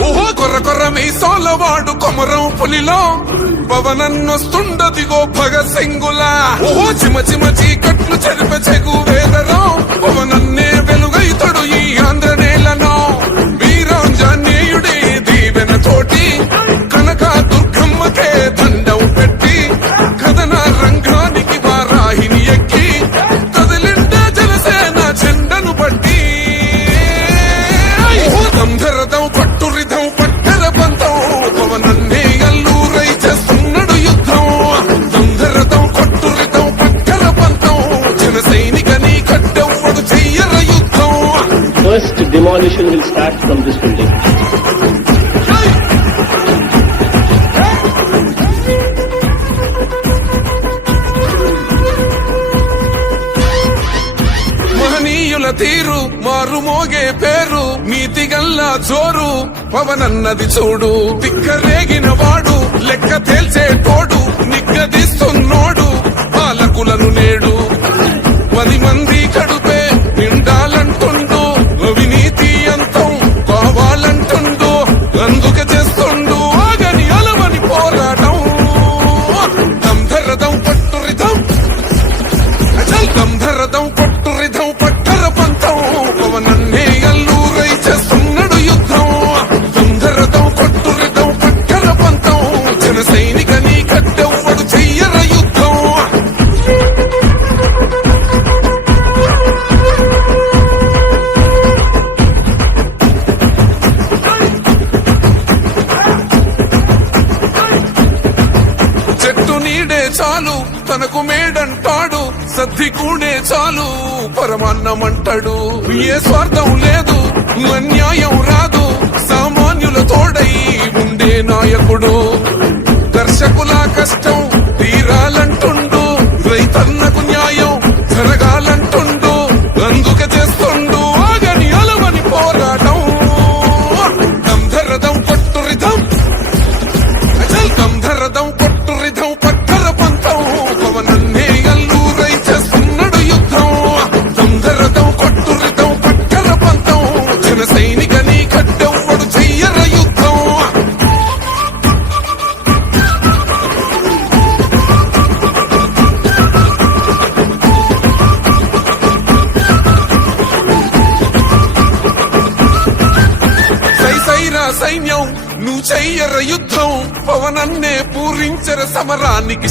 ఊహో కొర్ర కొర్ర మీసాల వాడు కొమరం పులిలో. పవనన్నొస్తుండదిగో భగ సింగులా. ఊహో చిమ చిమ చీకట్లు చెరిప చెగు వేదరం. Next demolition will start from this building. మహనీయుల తీరు మారు మోగే పేరు నీతి గల్లా జోరు పవనన్నది చూడు తిక్కరేగిన వాడు లెక్క తేల్చి மட்டும் తనకు మేడంటాడు సద్ది కూడే చాలు పరమాన్నమంటాడు. ఏ స్వార్థం లేదు అన్యాయం రాదు సామాన్యుల తోడై ఉండే నాయకుడు. దర్శకుల కష్టం సైన్యం నువ్వు చెయ్యర యుద్ధం. పవనన్నే పూరించర సమరానికి